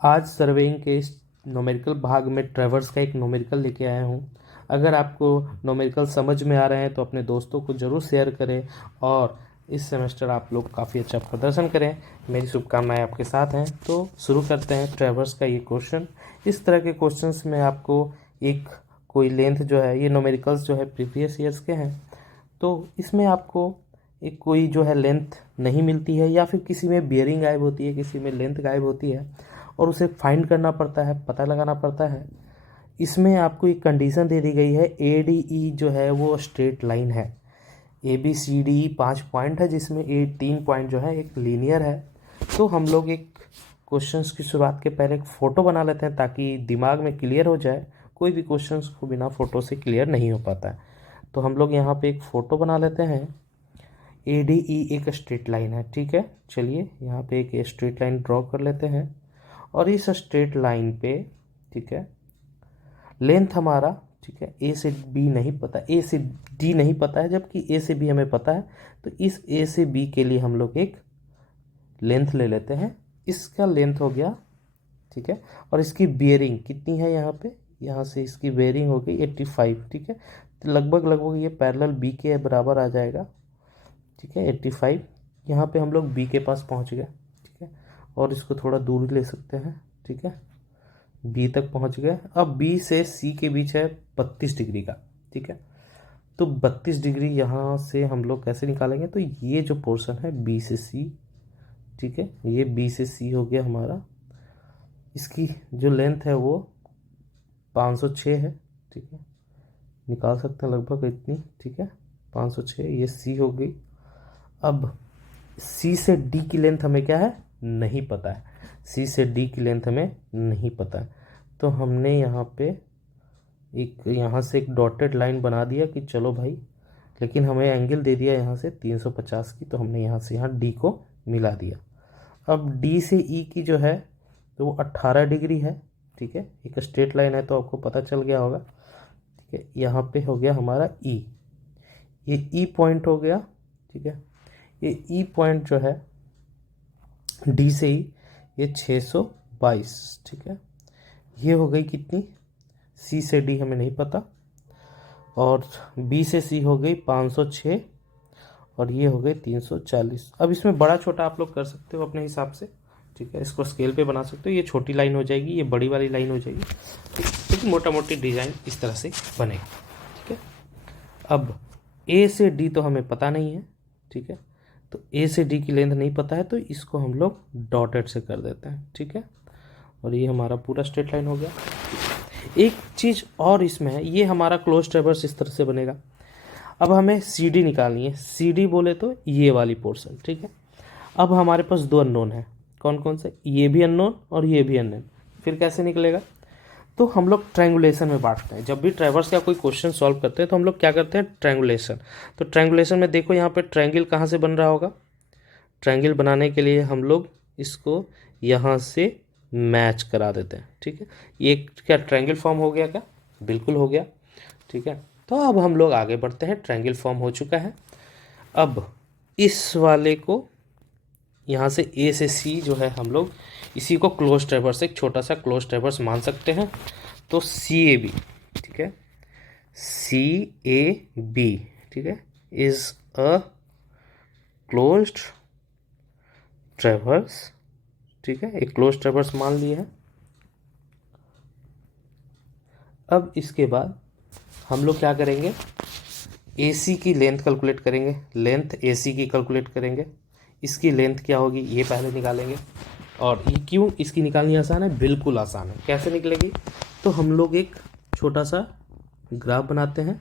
आज सर्वेइंग के इस न्यूमेरिकल भाग में ट्रेवर्स का एक न्यूमेरिकल लेके आया हूँ। अगर आपको न्यूमेरिकल समझ में आ रहे हैं तो अपने दोस्तों को ज़रूर शेयर करें और इस सेमेस्टर आप लोग काफ़ी अच्छा प्रदर्शन करें। मेरी शुभकामनाएं आपके साथ हैं। तो शुरू करते हैं ट्रेवर्स का ये क्वेश्चन। इस तरह के क्वेश्चंस में आपको एक कोई लेंथ जो है, ये न्यूमेरिकल्स जो है प्रीवियस ईयर्स के हैं, तो इसमें आपको एक कोई जो है लेंथ नहीं मिलती है या फिर किसी में बियरिंग गायब होती है, किसी में लेंथ गायब होती है और उसे फाइंड करना पड़ता है, पता लगाना पड़ता है। इसमें आपको एक कंडीशन दे दी गई है, ए डी ई जो है वो स्ट्रेट लाइन है। A B C D 5 point है जिसमें 3 पॉइंट जो है एक लीनियर है। तो हम लोग एक क्वेश्चंस की शुरुआत के पहले एक फ़ोटो बना लेते हैं ताकि दिमाग में क्लियर हो जाए। कोई भी क्वेश्चंस को बिना फ़ोटो से क्लियर नहीं हो पाता है। तो हम लोग यहाँ पे एक फ़ोटो बना लेते हैं। ए डी ई एक स्ट्रेट लाइन है, ठीक है। चलिए यहाँ पे एक स्ट्रेट लाइन ड्रॉ कर लेते हैं और इस स्ट्रेट लाइन पे, ठीक है, लेंथ हमारा, ठीक है, ए से बी नहीं पता, ए से डी नहीं पता है, जबकि ए से बी हमें पता है। तो इस ए से बी के लिए हम लोग एक लेंथ ले लेते हैं। इसका लेंथ हो गया, ठीक है, और इसकी बेयरिंग कितनी है यहाँ पे, यहाँ से इसकी बेयरिंग हो गई 85, ठीक है। तो लगभग लगभग ये पैरेलल बी के बराबर आ जाएगा, ठीक है, 85। यहाँ पे हम लोग बी के पास पहुँच गए, ठीक है, और इसको थोड़ा दूर ले सकते हैं, ठीक है, बी तक पहुँच गए। अब बी से सी के बीच है 32 डिग्री का, ठीक है। तो 32 डिग्री यहाँ से हम लोग कैसे निकालेंगे, तो ये जो पोर्शन है बी से सी, ठीक है, ये बी से सी हो गया हमारा। इसकी जो लेंथ है वो 506 है, ठीक है, निकाल सकते हैं लगभग इतनी, ठीक है, 506, ये सी हो गई। अब सी से डी की लेंथ हमें क्या है, नहीं पता है। सी से डी की लेंथ हमें नहीं पता है, तो हमने यहाँ पे एक, यहाँ से एक डॉटेड लाइन बना दिया कि चलो भाई, लेकिन हमें एंगल दे दिया यहाँ से 350 की, तो हमने यहाँ से यहाँ डी को मिला दिया। अब डी से ई की जो है तो वो 18 डिग्री है, ठीक है, एक स्ट्रेट लाइन है तो आपको पता चल गया होगा, ठीक है। यहाँ पे हो गया हमारा ई, ये ई पॉइंट हो गया, ठीक है। ये ई पॉइंट जो है डी से ई, ये 622, ठीक है। ये हो गई कितनी, सी से डी हमें नहीं पता, और बी से सी हो गई 506 और ये हो गई 340। अब इसमें बड़ा छोटा आप लोग कर सकते हो अपने हिसाब से, ठीक है, इसको स्केल पे बना सकते हो। ये छोटी लाइन हो जाएगी, ये बड़ी वाली लाइन हो जाएगी, ठीक है, मोटा मोटी डिज़ाइन इस तरह से बनेगा, ठीक है। अब ए से डी तो हमें पता नहीं है, ठीक है, तो ए से डी की लेंथ नहीं पता है, तो इसको हम लोग डॉटेड से कर देते हैं, ठीक है, और ये हमारा पूरा स्ट्रेट लाइन हो गया। एक चीज़ और इसमें है, ये हमारा क्लोज ट्रेवर्स इस तरह से बनेगा। अब हमें सी डी निकालनी है। सी डी बोले तो ये वाली पोर्शन, ठीक है। अब हमारे पास दो अननोन है, कौन कौन से, ये भी अननोन और ये भी अननोन। फिर कैसे निकलेगा, तो हम लोग ट्रायंगुलेशन में बांटते हैं। जब भी ट्रेवर्स का कोई क्वेश्चन सॉल्व करते हैं तो हम लोग क्या करते हैं, ट्रायंगुलेशन। तो ट्रायंगुलेशन में देखो यहाँ पे ट्रायंगल कहाँ से बन रहा होगा। ट्रायंगल बनाने के लिए हम लोग इसको यहाँ से मैच करा देते हैं, ठीक है। ये क्या ट्रायंगल फॉर्म हो गया क्या, बिल्कुल हो गया, ठीक है। तो अब हम लोग आगे बढ़ते हैं, ट्रायंगल फॉर्म हो चुका है। अब इस वाले को यहाँ से ए से सी जो है, हम लोग इसी को क्लोज ट्रेवर्स, एक छोटा सा क्लोज ट्रेवर्स मान सकते हैं। तो सी ए बी, ठीक है, सी ए बी, ठीक है, इज अ क्लोज्ड ट्रेवर्स, ठीक है, एक क्लोज ट्रेवर्स मान लिए है। अब इसके बाद हम लोग क्या करेंगे, ए सी की लेंथ कैलकुलेट करेंगे, लेंथ ए सी की कैलकुलेट करेंगे। इसकी लेंथ क्या होगी ये पहले निकालेंगे, और ये क्यों इसकी निकालनी आसान है, बिल्कुल आसान है। कैसे निकलेगी, तो हम लोग एक छोटा सा ग्राफ बनाते हैं।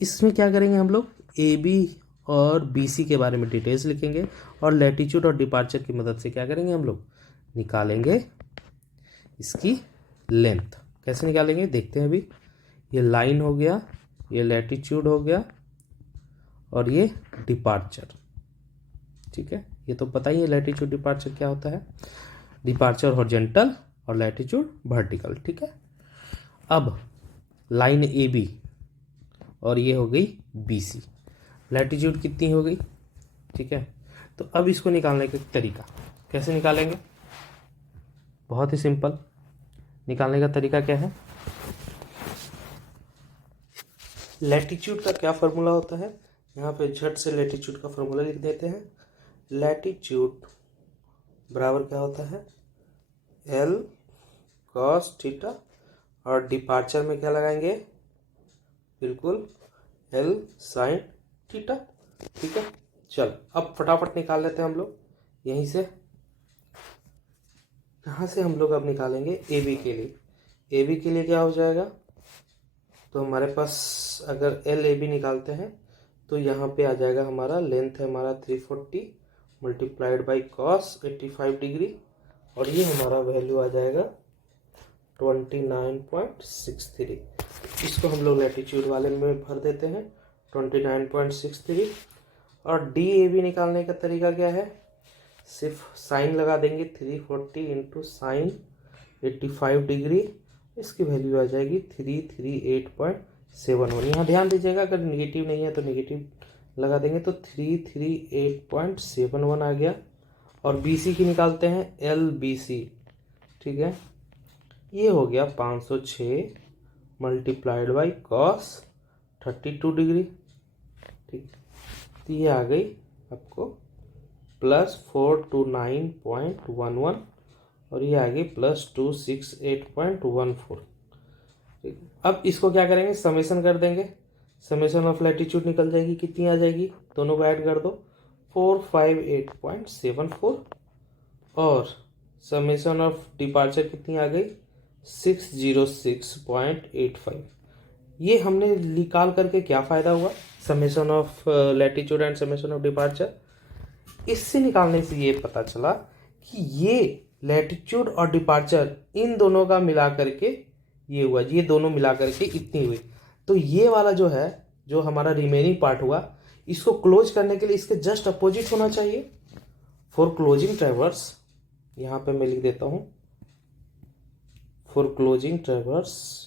इसमें क्या करेंगे, हम लोग ए बी और बी सी के बारे में डिटेल्स लिखेंगे और लैटिट्यूड और डिपार्चर की मदद से क्या करेंगे, हम लोग निकालेंगे इसकी लेंथ। कैसे निकालेंगे देखते हैं अभी। ये लाइन हो गया, ये लैटिट्यूड हो गया और ये डिपार्चर, ठीक है। ये तो पता ही है लैटिट्यूड डिपार्चर क्या होता है, डिपार्चर हॉरिजॉन्टल और लैटिट्यूड वर्टिकल, ठीक है। अब लाइन ए बी और ये हो गई बी सी, लैटिट्यूड कितनी हो गई, ठीक है। तो अब इसको निकालने का तरीका कैसे निकालेंगे, बहुत ही सिंपल। निकालने का तरीका क्या है, लैटीट्यूड का क्या फार्मूला होता है, यहाँ पे झट से लैटीट्यूड का फार्मूला लिख देते हैं। लैटीट्यूड बराबर क्या होता है, एल कॉस थीटा, और डिपार्चर में क्या लगाएंगे, बिल्कुल एल साइन थीटा। ठीक है, चल अब फटाफट निकाल लेते हैं हम लोग यहीं से। यहाँ से हम लोग अब निकालेंगे ए बी के लिए। ए बी के लिए क्या हो जाएगा, तो हमारे पास अगर एल ए बी निकालते हैं तो यहाँ पे आ जाएगा हमारा लेंथ है हमारा 340 मल्टीप्लाइड बाई कॉस 85 डिग्री, और ये हमारा वैल्यू आ जाएगा 29.63। इसको हम लोग लैटीट्यूड वाले में भर देते हैं 29.63। और डी ए बी निकालने का तरीका क्या है, सिर्फ साइन लगा देंगे 340 इंटू साइन 85 डिग्री, इसकी वैल्यू आ जाएगी 338.71। यहाँ ध्यान दीजिएगा अगर निगेटिव नहीं है तो निगेटिव लगा देंगे, तो 338.71 आ गया। और बी सी की निकालते हैं एल बी सी। ठीक है, ये हो गया 506 मल्टीप्लाइड बाई कॉस 32 डिग्री। ठीक, तो ये आ गई आपको प्लस 429.11, और ये आ गई प्लस 268.14। ठीक, अब इसको क्या करेंगे, समेशन कर देंगे। समेशन ऑफ लैटीट्यूड निकल जाएगी, कितनी आ जाएगी, दोनों को ऐड कर दो 458.74, और समेशन ऑफ डिपार्चर कितनी आ गई 606.85। ये हमने निकाल करके क्या फ़ायदा हुआ, summation of latitude and summation of departure. इससे निकालने से ये पता चला कि ये लैटीट्यूड और डिपार्चर इन दोनों का मिला करके ये हुआ, ये दोनों मिला करके इतनी हुई। तो ये वाला जो है, जो हमारा रिमेनिंग पार्ट हुआ, इसको क्लोज करने के लिए इसके जस्ट अपोजिट होना चाहिए। फॉर क्लोजिंग ट्रैवर्स, यहाँ पे मैं लिख देता हूँ, for closing traverse,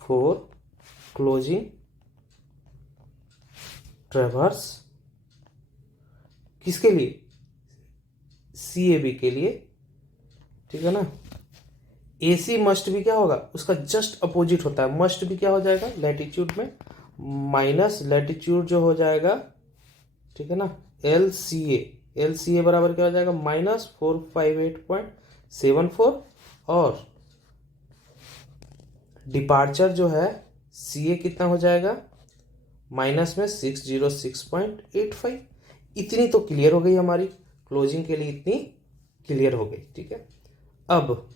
for closing traverse किसके लिए, सी ए बी के लिए। ठीक है ना, ए सी मस्ट भी क्या होगा, उसका जस्ट अपोजिट होता है। मस्ट भी क्या हो जाएगा लैटीट्यूड में, माइनस लैटीट्यूड जो हो जाएगा, ठीक है ना, एल सी ए। एल सी ए बराबर क्या हो जाएगा, -458.74, और डिपार्चर जो है सी ए कितना हो जाएगा, माइनस में 606.85। इतनी तो क्लियर हो गई हमारी, क्लोजिंग के लिए इतनी क्लियर हो गई। ठीक है, अब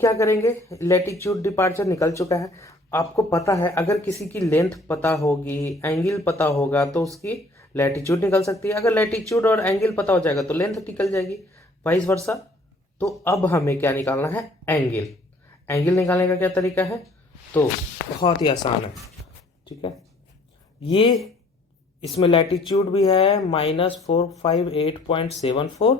क्या करेंगे, लैटीट्यूड डिपार्चर निकल चुका है। आपको पता है अगर किसी की लेंथ पता होगी, एंगल पता होगा, तो उसकी लैटीट्यूड निकल सकती है। अगर लैटीट्यूड और एंगल पता हो जाएगा तो लेंथ निकल जाएगी, वाइस वर्सा। तो अब हमें क्या निकालना है, एंगल। एंगल निकालने का क्या तरीका है, तो बहुत ही आसान है। ठीक है, ये इसमें लैटीट्यूड भी है -458.74,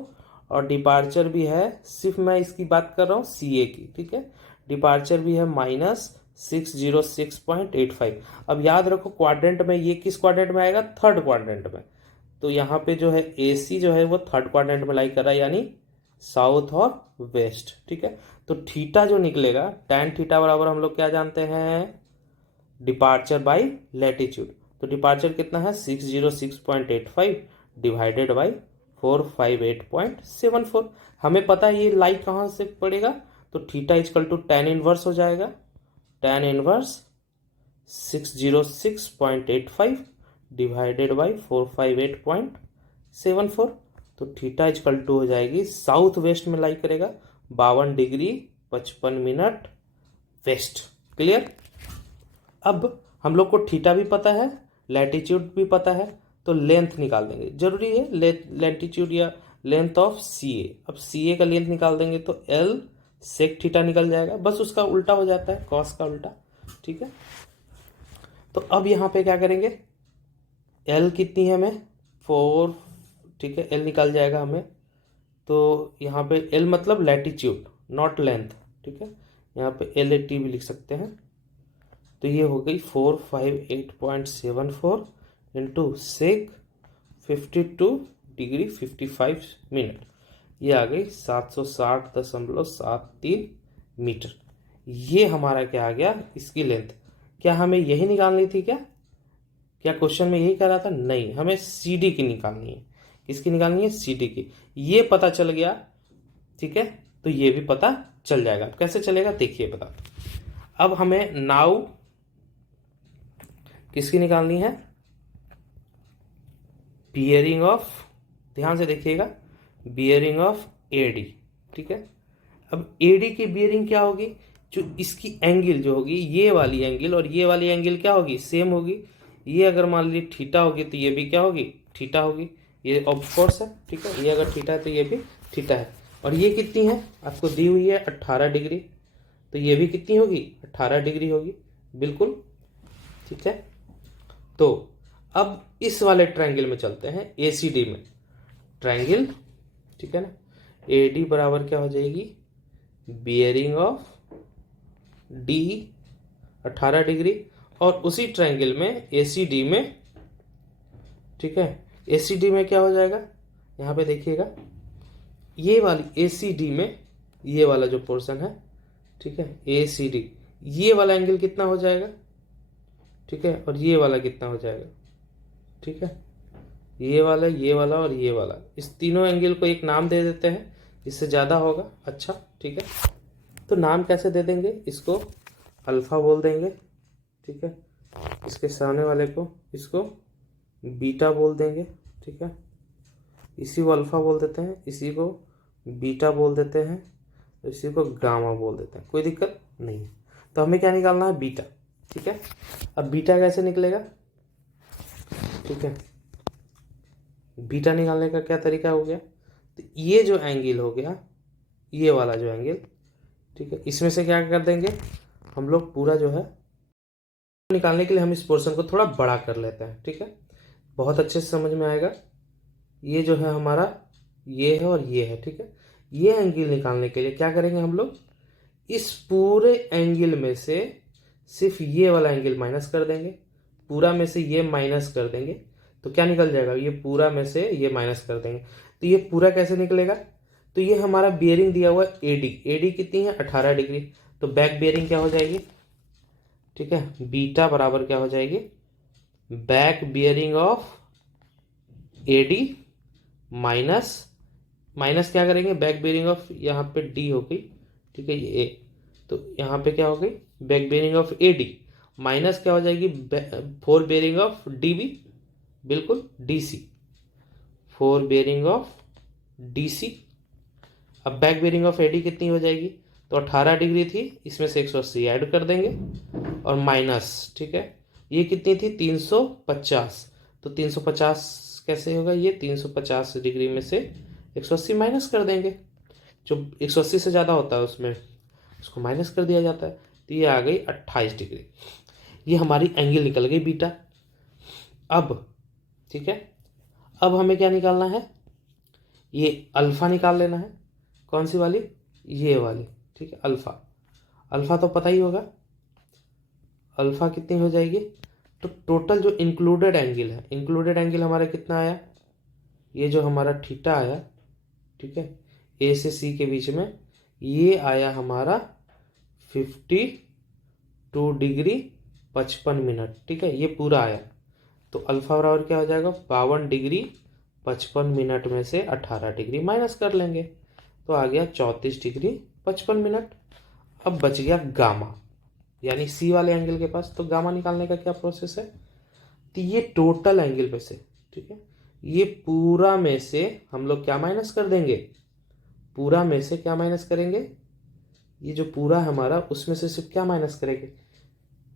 और डिपार्चर भी है, सिर्फ मैं इसकी बात कर रहा हूँ सी ए की। ठीक है, डिपार्चर भी है -606.85। अब याद रखो क्वाड्रेंट में, ये किस क्वाड्रेंट में आएगा, थर्ड क्वाड्रेंट में। तो यहाँ पे जो है ए सी जो है वो थर्ड क्वाड्रेंट में लाई कर रहा है, यानी साउथ और वेस्ट। ठीक है, तो थीटा जो निकलेगा, टैन थीटा बराबर हम लोग क्या जानते हैं, डिपार्चर बाई लैटीट्यूड। तो डिपार्चर कितना है 606.85 डिवाइडेड बाई 458.74। हमें पता है ये लाई कहाँ से पड़ेगा, तो theta equal to tan inverse हो जाएगा, टैन इनवर्स 606.85 डिवाइडेड बाई 458.74। तो थीटा इजकल टू हो जाएगी, साउथ वेस्ट में लाई करेगा 52 डिग्री 55 मिनट वेस्ट। क्लियर। अब हम लोग को थीटा भी पता है, लैटीट्यूड भी पता है, तो लेंथ निकाल देंगे। जरूरी है लैटीट्यूड या लेंथ ऑफ सी ए। अब सी ए का लेंथ निकाल देंगे तो एल सेक थीटा निकल जाएगा, बस उसका उल्टा हो जाता है, कॉस का उल्टा। ठीक है, तो अब यहाँ पे क्या करेंगे, एल कितनी है हमें 4। ठीक है, एल निकाल जाएगा हमें, तो यहाँ पे एल मतलब लैटीट्यूड नॉट लेंथ। ठीक है, यहाँ पे एल ए टी भी लिख सकते हैं। तो ये हो गई 458.74 इंटू सेक 52 डिग्री 55 मिनट। ये आ गई 760.73 मीटर। ये हमारा क्या आ गया, इसकी लेंथ। क्या हमें यही निकालनी थी क्या? क्या क्वेश्चन में यही कह रहा था? नहीं, हमें CD की निकालनी है। किसकी निकालनी है? CD की। ये पता चल गया, ठीक है, तो ये भी पता चल जाएगा। कैसे चलेगा देखिए बता। अब हमें नाउ किसकी निकालनी है? बियरिंग ऑफ, ध्यान से देखिएगा, बियरिंग ऑफ AD, ठीक है। अब AD की बियरिंग क्या होगी? जो इसकी एंगल जो होगी, ये वाली एंगल और ये वाली एंगल क्या होगी? सेम होगी। ये अगर मान ली थीटा होगी तो ये भी क्या होगी? थीटा होगी। ये ऑफ कोर्स है, ठीक है। ये अगर थीटा है तो ये भी थीटा है। और ये कितनी है? आपको दी हुई है 18 डिग्री, तो ये भी कितनी होगी? 18 डिग्री होगी, बिल्कुल, ठीक है। तो अब इस वाले ट्रायंगल में चलते हैं, ACD में ट्रायंगल, ठीक है ना। AD बराबर क्या हो जाएगी? बियरिंग ऑफ D 18 डिग्री, और उसी ट्रायंगल में ACD में, ठीक है, ACD में क्या हो जाएगा? यहाँ पे देखिएगा, ये वाली ACD में ये वाला जो पोर्शन है, ठीक है, ACD, ये वाला एंगल कितना हो जाएगा? ठीक है, और ये वाला कितना हो जाएगा? ठीक है, ये वाला और ये वाला, इस तीनों एंगल को एक नाम दे देते हैं, इससे ज़्यादा होगा अच्छा, ठीक है। तो नाम कैसे दे देंगे? इसको अल्फ़ा बोल देंगे, ठीक है। इसके सामने वाले को, इसको बीटा बोल देंगे, ठीक है। इसी को अल्फ़ा बोल देते हैं, इसी को बीटा बोल देते हैं, इसी को गामा बोल देते हैं, कोई दिक्कत नहीं है। तो हमें क्या निकालना है? बीटा, ठीक है। अब बीटा कैसे निकलेगा? ठीक है, बीटा निकालने का क्या तरीका हो गया? तो ये जो एंगल हो गया, ये वाला जो एंगल, ठीक है, इसमें से क्या कर देंगे हम लोग? पूरा जो है निकालने के लिए हम इस पोर्शन को थोड़ा बड़ा कर लेते हैं, ठीक है, बहुत अच्छे से समझ में आएगा। ये जो है हमारा, ये है और ये है, ठीक है। ये एंगल निकालने के लिए क्या करेंगे हम लोग? इस पूरे एंगल में से सिर्फ ये वाला एंगल माइनस कर देंगे, पूरा में से ये माइनस कर देंगे, तो क्या निकल जाएगा? ये पूरा में से ये माइनस कर देंगे, तो ये पूरा कैसे निकलेगा? तो ये हमारा बियरिंग दिया हुआ है AD कितनी है? 18 डिग्री। तो बैक बियरिंग क्या हो जाएगी? ठीक है, बीटा बराबर क्या हो जाएगी? Back bearing of AD minus, minus क्या करेंगे? बैक बियरिंग ऑफ, यहाँ पे D हो गई, ठीक है, ये A, तो यहाँ पे क्या हो गई? Back bearing of AD minus क्या हो जाएगी? फोर बियरिंग ऑफ DB, बिल्कुल, DC, four bearing of DC। अब बैक बियरिंग ऑफ AD कितनी हो जाएगी? तो 18 डिग्री थी, इसमें से 180 ऐड कर देंगे और माइनस, ठीक है, ये कितनी थी? 350। तो 350 कैसे होगा? ये 350 डिग्री में से 180 माइनस कर देंगे, जो 180 से ज़्यादा होता है उसमें उसको माइनस कर दिया जाता है। तो ये आ गई 28 डिग्री। ये हमारी एंगल निकल गई बीटा। अब ठीक है, अब हमें क्या निकालना है? ये अल्फ़ा निकाल लेना है। कौन सी वाली? ये वाली, ठीक है, अल्फ़ा। अल्फ़ा तो पता ही होगा, अल्फ़ा कितनी हो जाएगी? तो टोटल जो इंक्लूडेड एंगल है, इंक्लूडेड एंगल हमारा कितना आया? ये जो हमारा थीटा आया, ठीक है, A से C के बीच में, ये आया हमारा 52 डिग्री 55 मिनट, ठीक है, ये पूरा आया। तो अल्फ़ा बराबर क्या हो जाएगा? 52 डिग्री 55 मिनट में से 18 डिग्री माइनस कर लेंगे, तो आ गया 34 डिग्री 55 मिनट। अब बच गया गामा, यानी C वाले एंगल के पास। तो गामा निकालने का क्या प्रोसेस है? तो ये टोटल एंगल में से, ठीक है, ये पूरा में से हम लोग क्या माइनस कर देंगे? पूरा में से क्या माइनस करेंगे? ये जो पूरा हमारा, उसमें से सिर्फ क्या माइनस करेंगे?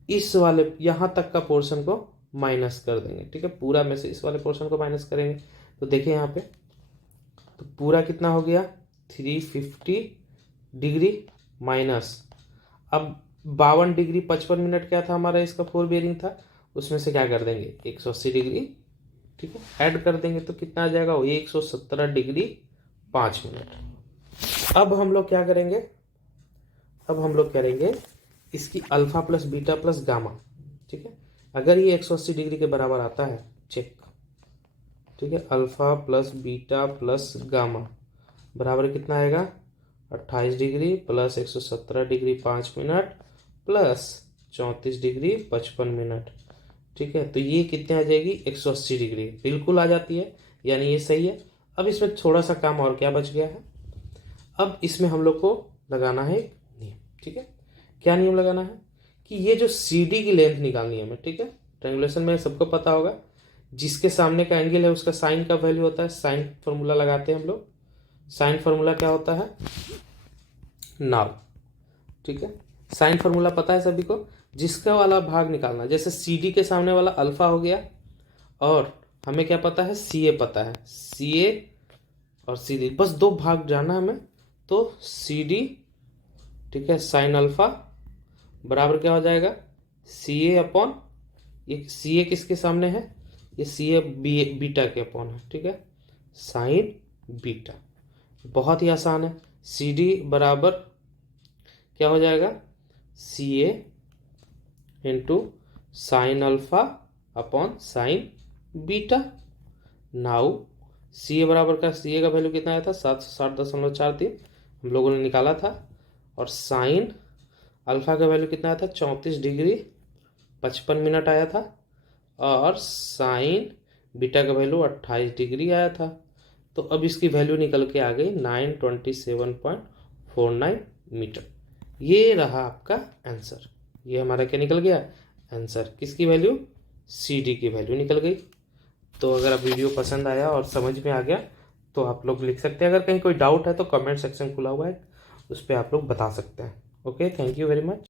इस वाले यहां तक का पोर्शन को माइनस कर देंगे, ठीक है, पूरा में से इस वाले पोर्शन को माइनस करेंगे। तो देखिए यहाँ पे, तो पूरा कितना हो गया? 350 डिग्री माइनस, अब 52 डिग्री 55 मिनट क्या था हमारा? इसका फोर बेयरिंग था, उसमें से क्या कर देंगे? 180 डिग्री, ठीक है, ऐड कर देंगे, तो कितना आ जाएगा? वो 117 डिग्री 5 मिनट। अब हम लोग क्या करेंगे? अब हम लोग करेंगे इसकी alpha plus beta plus gamma, ठीक है। अगर ये 180 डिग्री के बराबर आता है, चेक, ठीक है, alpha plus beta plus gamma, बराबर कितना आएगा 28 degree plus 117 degree 5 minute plus 34 degree 55 minute. ठीक है, तो ये कितने आ जाएगी 180 डिग्री, बिल्कुल आ जाती है, यानी ये सही है। अब इसमें थोड़ा सा काम और क्या बच गया है, अब इसमें हम लोग को लगाना है एक नियम। ठीक है, क्या नियम लगाना है कि ये जो सी डी की लेंथ निकालनी है हमें। ठीक है, ट्रायंगुलेशन में सबको पता होगा, जिसके सामने का एंगल है उसका साइन का वैल्यू होता है, साइन फॉर्मूला लगाते हैं हम लोग। साइन फॉर्मूला क्या होता है, नाउ। ठीक है, साइन फॉर्मूला पता है सभी को। जिसका वाला भाग निकालना, जैसे सी डी के सामने वाला अल्फा हो गया, और हमें क्या पता है, सी ए पता है, सी ए और सी डी, बस दो भाग जाना हमें। तो सी डी, ठीक है, साइन अल्फा बराबर क्या हो जाएगा, सी ए अपॉन, ये सी ए किसके सामने है, ये सी ए बीटा के अपॉन है। ठीक है, साइन बीटा, बहुत ही आसान है। सी डी बराबर क्या हो जाएगा, सी ए into sine alpha upon sine beta. Now see ए बराबर का, सी ए का वैल्यू कितना आया था 760.43 हम लोगों ने निकाला था, और साइन अल्फा का वैल्यू कितना आया था 34 डिग्री 55 मिनट आया था, और साइन बीटा का वैल्यू 28 डिग्री आया था। तो अब इसकी वैल्यू निकल के आ गई 927.49 मीटर। ये रहा आपका आंसर, ये हमारा क्या निकल गया आंसर, किसकी वैल्यू, सी डी की वैल्यू निकल गई। तो अगर आप वीडियो पसंद आया और समझ में आ गया तो आप लोग लिख सकते हैं, अगर कहीं कोई डाउट है तो कमेंट सेक्शन खुला हुआ है, उस पर आप लोग बता सकते हैं। Okay, thank you very much.